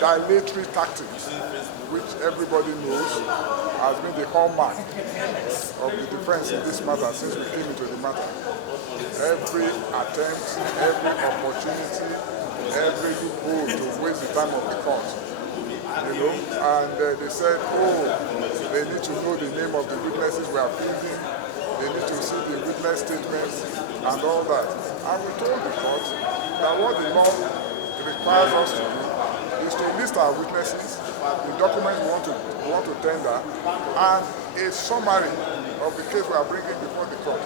dilatory tactics, which everybody knows has been the hallmark of the defense in this matter since we came into the matter. Every attempt, every opportunity, every loophole to waste the time of the court. And they said, oh, they need to know the name of the witnesses we are pleading, they need to see the witness statements and all that. And we told the court that what the law requires us to do is to list our witnesses, the documents we want to tender, and a summary of the case we are bringing before the court,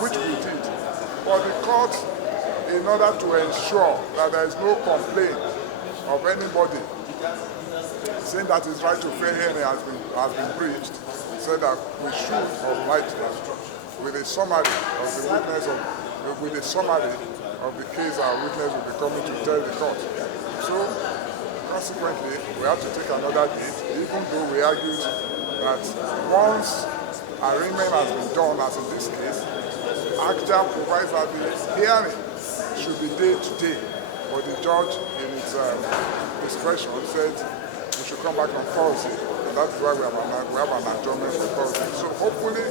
which we did. But the court, in order to ensure that there is no complaint of anybody saying that his right to fair hearing has been breached, said that we should oblige with a summary of the witness with a summary of the case our witness will be coming to tell the court. So consequently, we have to take another date, even though we argued that once arraignment has been done, as in this case, ACJA provides that the hearing should be day to day, but the judge, in its discretion, said we should come back on Thursday, and that's why we have an adjournment for Thursday. So hopefully,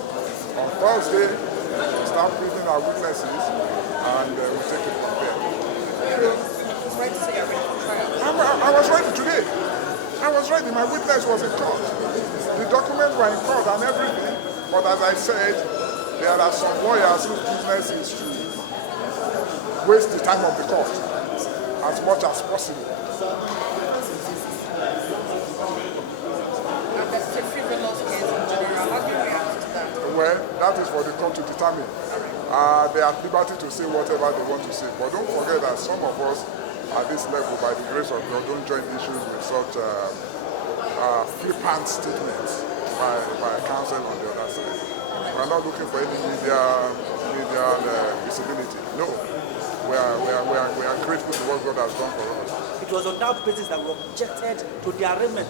on Thursday, we'll start pleading our witnesses, and we'll take it from there. I was ready today. I was ready. My witness was in court. The documents were in court and everything, but as I said, there are some lawyers whose business is to waste the time of the court as much as possible. Well, that is for the court to determine. They are at liberty to say whatever they want to say. But don't forget that some of us at this level, by the grace of God, don't join issues with such flippant statements by counsel on the other side. We are not looking for any media visibility. No. We are grateful to what God has done for us. It was on that basis that we objected to the arraignment,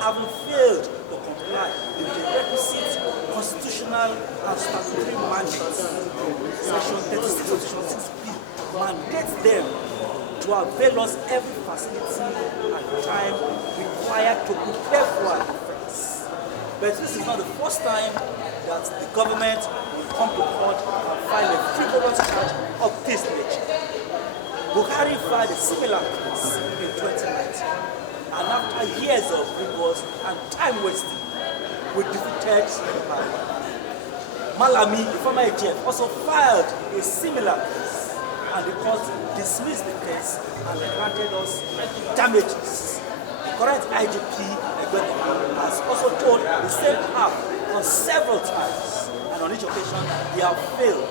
having failed to comply with the requisite constitutional and statutory mandates. Section 36 of Section 6B mandates them to avail us every facility and time required to prepare for our defense. But this is not the first time that the government will come to court and file a frivolous charge of this nature. Buhari filed a similar case in 2019, and after years of rigors and time wasting, we defeated Malami, the former AGF, also filed a similar case, and the court dismissed the case and granted us damages. The current IGP has also told the same path on several times, and on each occasion they have failed.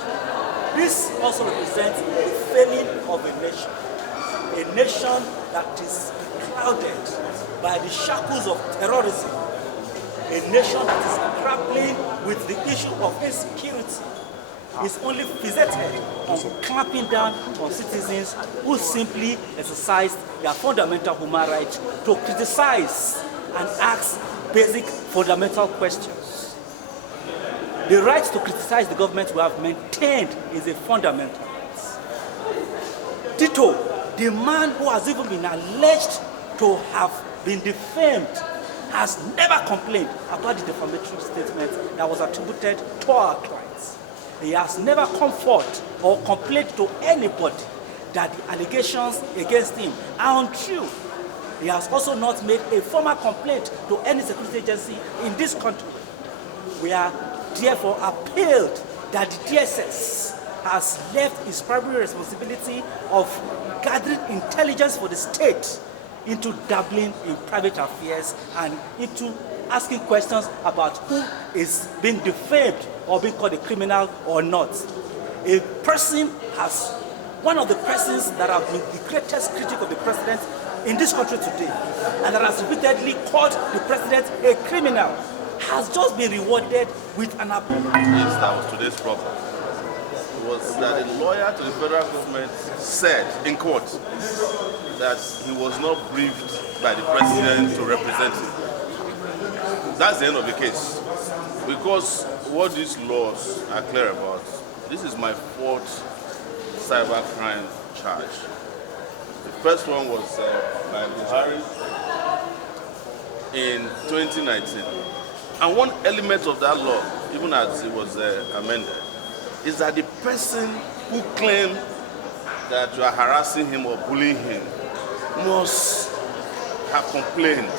This also represents the failing of a nation that is clouded by the shackles of terrorism, a nation that is grappling with the issue of insecurity, is only fixated on clamping down on citizens who simply exercise their fundamental human right to criticize and ask basic fundamental questions. The right to criticize the government we have maintained is a fundamental right. Tito, the man who has even been alleged to have been defamed, has never complained about the defamatory statement that was attributed to our clients. He has never come forth or complained to anybody that the allegations against him are untrue. He has also not made a formal complaint to any security agency in this country. We are therefore appealed that the DSS has left its primary responsibility of gathering intelligence for the state into dabbling in private affairs and into asking questions about who is being defamed or being called a criminal or not. A person has, one of the persons that have been the greatest critic of the president in this country today, and that has repeatedly called the president a criminal, has just been rewarded with an appeal. Yes, that was today's problem. Was that a lawyer to the federal government said in court that he was not briefed by the president to represent him. That's the end of the case. Because what these laws are clear about, this is my fourth cybercrime charge. The First one was by Buhari in 2019. And one element of that law, even as it was amended, is that the person who claimed that you are harassing him or bullying him must have complained.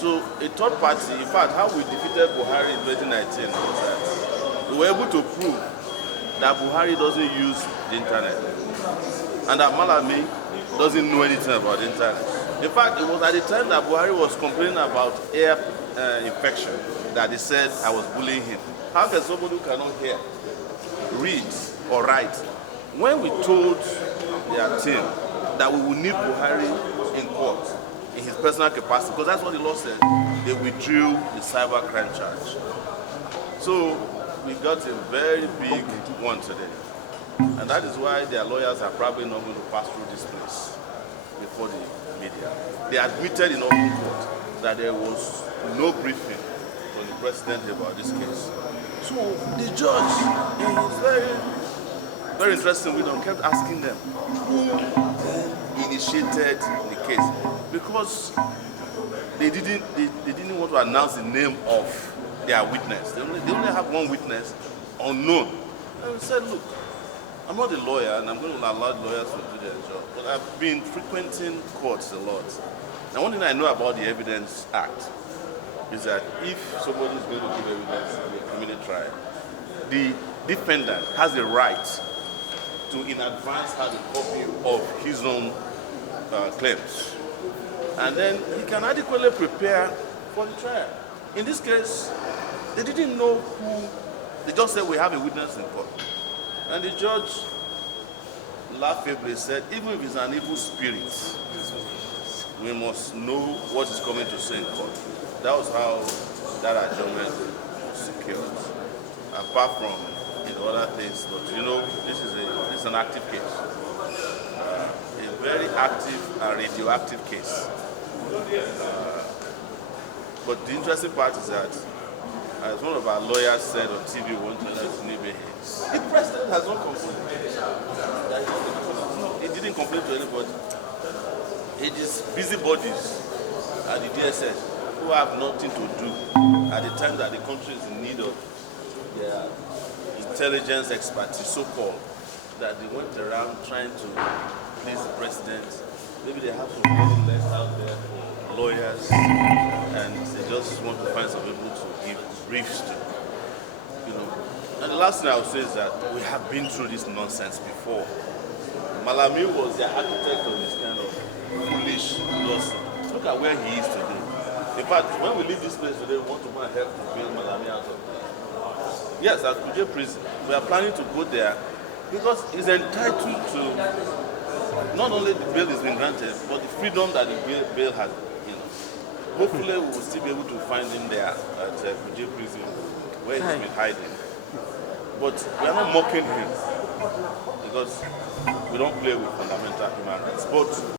So a third party, in fact, how we defeated Buhari in 2019 was that we were able to prove that Buhari doesn't use the internet and that Malami doesn't know anything about the internet. In fact, it was at the time that Buhari was complaining about air infection that he said I was bullying him. How can somebody who cannot hear, read, or write? When we told their team that we would need Buhari in court in his personal capacity, because that's what the law said, they withdrew the cyber crime charge. So we got a very big one today. And that is why their lawyers are probably not going to pass through this place before the media. They admitted in open court that there was no briefing from the president about this case. So the judge, in his very interesting way, kept asking them who initiated the case, because they didn't want to announce the name of their witness. They only have one witness, unknown. And we said, look, I'm not a lawyer, and I'm going to allow lawyers to do their job, but I've been frequenting courts a lot. Now, one thing I know about the Evidence Act is that if somebody is going to give evidence in a criminal trial, the defendant has the right to, in advance, have a copy of his own claims. And then he can adequately prepare for the trial. In this case, they didn't know who, they just said we have a witness in court. And the judge laughably said, even if it's an evil spirit, we must know what is coming to say in court. That was how that adjournment was secured. Apart from other things, but this is an active case. A very active and radioactive case. But the interesting part is that, as one of our lawyers said on TV one time, the president has not complained. He didn't complain to anybody. It is busybodies at the DSS who have nothing to do at the time that the country is in need of their intelligence expertise, so-called, that they went around trying to please the president. Maybe they have some less out there for lawyers, and they just want to find some people to give briefs to. And the last thing I would say is that we have been through this nonsense before. Malami was the architect of this kind of foolish lawsuit. Look at where he is today. In fact, when we leave this place today, we want to go and help to bail Malami out of there. Yes, at Kuje prison, we are planning to go there because he's entitled to not only the bail is been granted, but the freedom that the bail has. Hopefully, we will still be able to find him there at Kuje prison, where he's been hiding. But we are not mocking him because we don't play with fundamental human rights. But